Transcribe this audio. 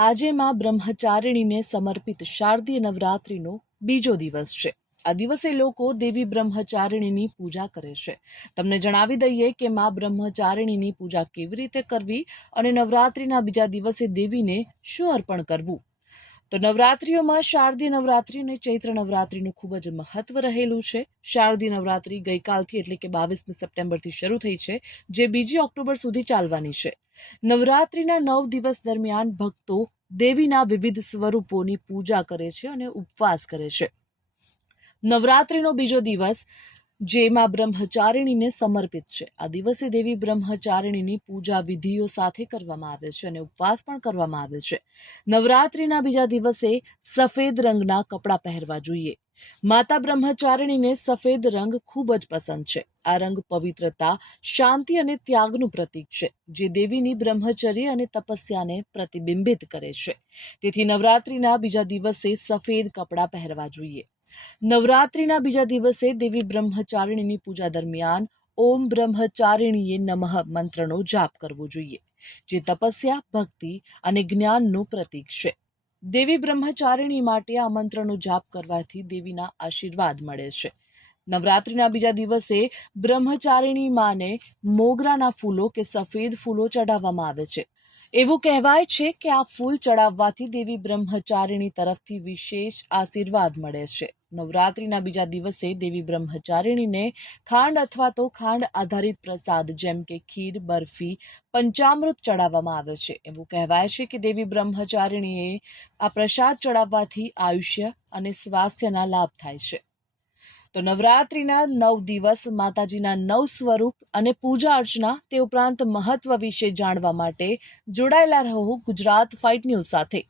આજે માં બ્રહ્મચારિણીને સમર્પિત શારદીય નવરાત્રિનો બીજો દિવસ છે। આ દિવસે લોકો દેવી બ્રહ્મચારિણીની પૂજા કરે છે। તમને જણાવી દઈએ કે માં બ્રહ્મચારિણીની પૂજા કેવી રીતે કરવી અને નવરાત્રિના બીજા દિવસે દેવીને શું અર્પણ કરવું। તો નવરાત્રિઓમાં શારદીય નવરાત્રિ અને ચૈત્ર નવરાત્રિનું ખૂબ જ મહત્વ રહેલું છે। શારદીય નવરાત્રિ ગઈકાલથી એટલે કે 22મી સપ્ટેમ્બરથી શરૂ થઈ છે, જે 2 ઓક્ટોબર સુધી ચાલવાની છે। નવરાત્રિના 9 દિવસ દરમિયાન ભક્તો દેવીના વિવિધ સ્વરૂપોની પૂજા કરે છે અને ઉપવાસ કરે છે। નવરાત્રિનો બીજો દિવસ જે માં બ્રહ્મચારિણીને સમર્પિત છે। આ દિવસે દેવી બ્રહ્મચારિણીની પૂજા વિધિઓ સાથે કરવામાં આવે છે અને ઉપવાસ પણ કરવામાં આવે છે। નવરાત્રિના બીજા દિવસે સફેદ રંગના કપડાં પહેરવા જોઈએ। માતા બ્રહ્મચારિણીને સફેદ રંગ ખૂબ જ પસંદ છે। આ રંગ પવિત્રતા, શાંતિ અને ત્યાગનું પ્રતીક છે, જે દેવીની બ્રહ્મચર્ય અને તપસ્યાને પ્રતિબિંબિત કરે છે। તેથી નવરાત્રિના બીજા દિવસે સફેદ કપડાં પહેરવા જોઈએ। નવરાત્રિના બીજા દિવસે દેવી બ્રહ્મચારિણીની પૂજા દરમિયાન ઓમ બ્રહ્મચારિણીએ નમઃ મંત્રનો જાપ કરવો જોઈએ, જે તપસ્યા, ભક્તિ અને જ્ઞાનનું પ્રતીક છે। દેવી બ્રહ્મચારિણી માટે આ મંત્રનો જાપ કરવાથી દેવીના આશીર્વાદ મળે છે। નવરાત્રિના બીજા દિવસે બ્રહ્મચારિણી માને મોગરાના ફૂલો કે સફેદ ફૂલો ચઢાવવામાં આવે છે। એવું કહેવાય છે કે આ ફૂલ ચડાવવાથી દેવી બ્રહ્મચારિણી તરફથી વિશેષ આશીર્વાદ મળે છે। નવરાત્રિના બીજા દિવસે દેવી બ્રહ્મચારિણીને ખાંડ અથવા તો ખાંડ આધારિત પ્રસાદ જેમ કે ખીર, બરફી, પંચામૃત ચડાવવામાં આવે છે। એવું કહેવાય છે કે દેવી બ્રહ્મચારિણીએ આ પ્રસાદ ચડાવવાથી આયુષ્ય અને સ્વાસ્થ્યના લાભ થાય છે। તો નવરાત્રિના 9 દિવસ માતાજીના 9 સ્વરૂપ અને પૂજા અર્ચના તે ઉપરાંત મહત્વ વિશે જાણવા માટે જોડાયેલા રહો ગુજરાત 5 ન્યૂઝ સાથે।